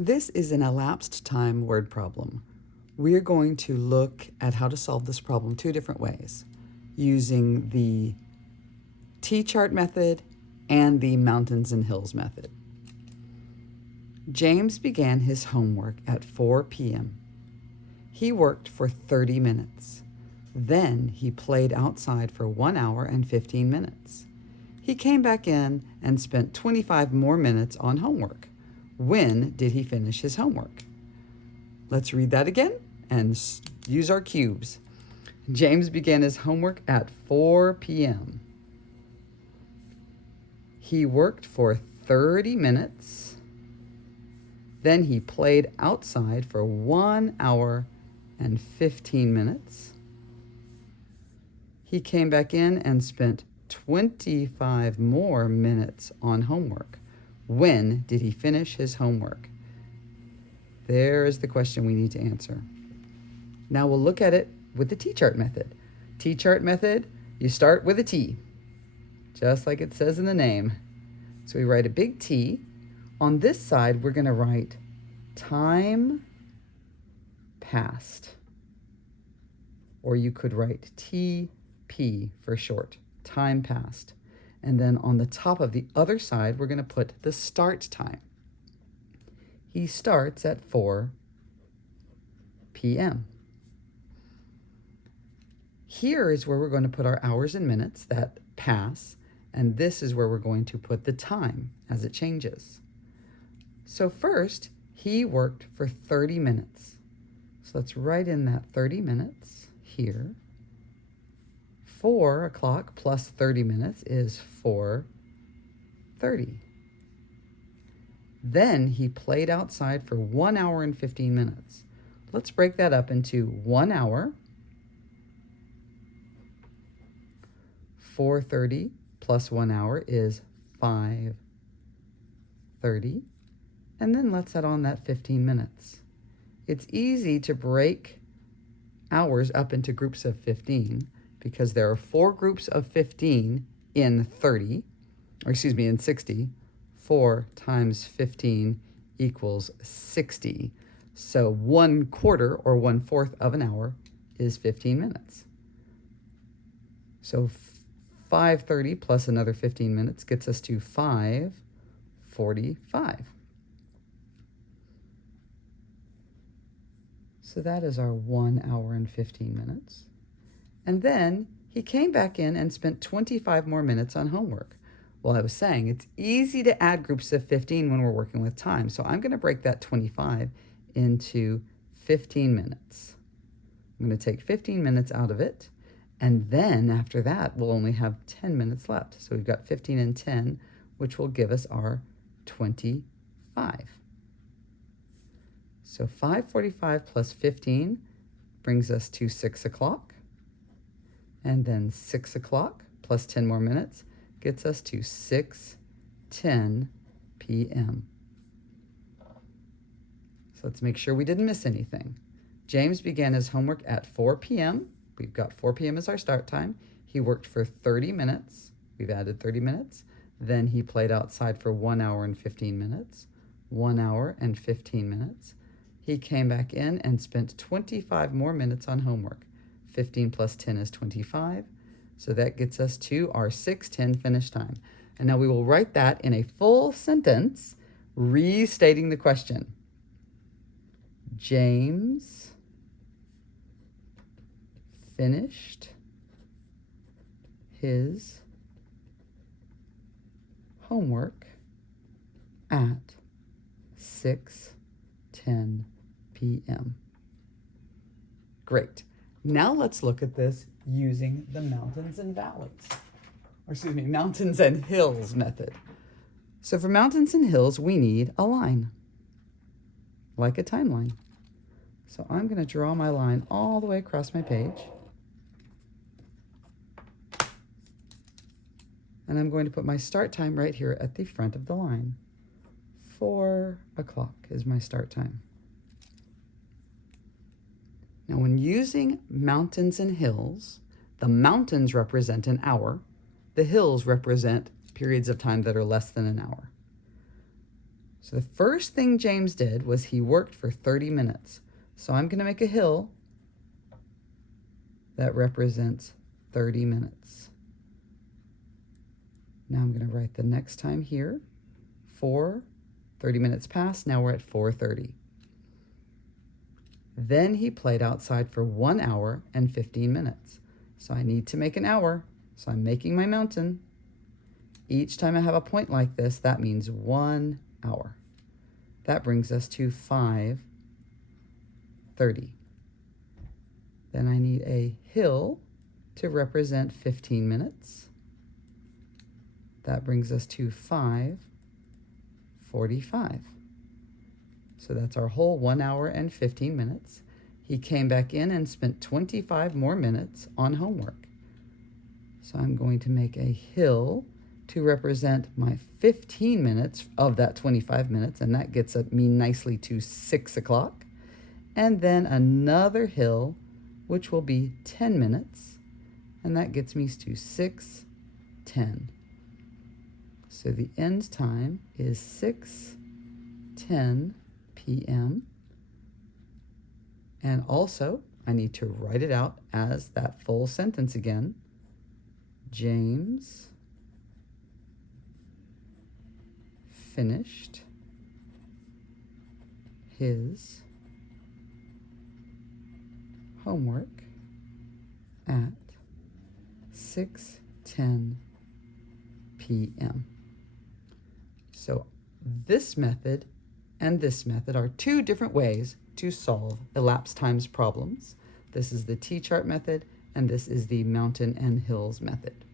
This is an elapsed time word problem. We're going to look at how to solve this problem two different ways, using the T-chart method and the mountains and hills method. James began his homework at 4 p.m. He worked for 30 minutes. Then he played outside for 1 hour and 15 minutes. He came back in and spent 25 more minutes on homework. When did he finish his homework? Let's read that again and use our cubes. James began his homework at 4 p.m. He worked for 30 minutes. Then he played outside for 1 hour and 15 minutes. He came back in and spent 25 more minutes on homework. When did he finish his homework? There is the question we need to answer. Now we'll look at it with the T-chart method. T-chart method, you start with a T, just like it says in the name. So we write a big T. On this side, we're going to write time passed, or you could write TP for short, time passed. And then on the top of the other side, we're going to put the start time. He starts at 4 p.m. Here is where we're going to put our hours and minutes that pass, and this is where we're going to put the time as it changes. So first, he worked for 30 minutes. So let's write in that 30 minutes here. 4 o'clock plus 30 minutes is 4:30. Then he played outside for 1 hour and 15 minutes. Let's break that up into 1 hour. 4:30 plus 1 hour is 5:30. And then let's add on that 15 minutes. It's easy to break hours up into groups of 15 because there are 4 groups of 15 in 60. 4 times 15 equals 60. So 1/4 or 1/4 of an hour is 15 minutes. So 5:30 plus another 15 minutes gets us to 5:45. So that is our 1 hour and 15 minutes. And then he came back in and spent 25 more minutes on homework. Well, I was saying it's easy to add groups of 15 when we're working with time. So I'm going to break that 25 into 15 minutes. I'm going to take 15 minutes out of it. And then after that, we'll only have 10 minutes left. So we've got 15 and 10, which will give us our 25. So 5:45 plus 15 brings us to 6 o'clock. And then 6 o'clock plus 10 more minutes gets us to 6:10 p.m. So let's make sure we didn't miss anything. James began his homework at 4 p.m. We've got 4 p.m. as our start time. He worked for 30 minutes. We've added 30 minutes. Then he played outside for 1 hour and 15 minutes. 1 hour and 15 minutes. He came back in and spent 25 more minutes on homework. 15 plus 10 is 25. So that gets us to our 6:10 finish time. And now we will write that in a full sentence, restating the question. James finished his homework at 6:10 p.m. Great. Now let's look at this using the mountains and hills method. So for mountains and hills, we need a line, like a timeline. So I'm going to draw my line all the way across my page. And I'm going to put my start time right here at the front of the line. 4 o'clock is my start time. Now, when using mountains and hills, the mountains represent an hour. The hills represent periods of time that are less than an hour. So the first thing James did was he worked for 30 minutes. So I'm going to make a hill that represents 30 minutes. Now I'm going to write the next time here. 30 minutes passed, now we're at 4:30. Then he played outside for 1 hour and 15 minutes. So I need to make an hour, so I'm making my mountain. Each time I have a point like this, that means 1 hour. That brings us to 5:30. Then I need a hill to represent 15 minutes. That brings us to 5:45. So that's our whole 1 hour and 15 minutes. He came back in and spent 25 more minutes on homework. So I'm going to make a hill to represent my 15 minutes of that 25 minutes, and that gets me nicely to 6 o'clock. And then another hill, which will be 10 minutes, and that gets me to 6:10. So the end time is 6:10 p.m. And also, I need to write it out as that full sentence again. James finished his homework at 6:10 p.m. So this method and this method are two different ways to solve elapsed times problems. This is the T-chart method, and this is the mountain and hills method.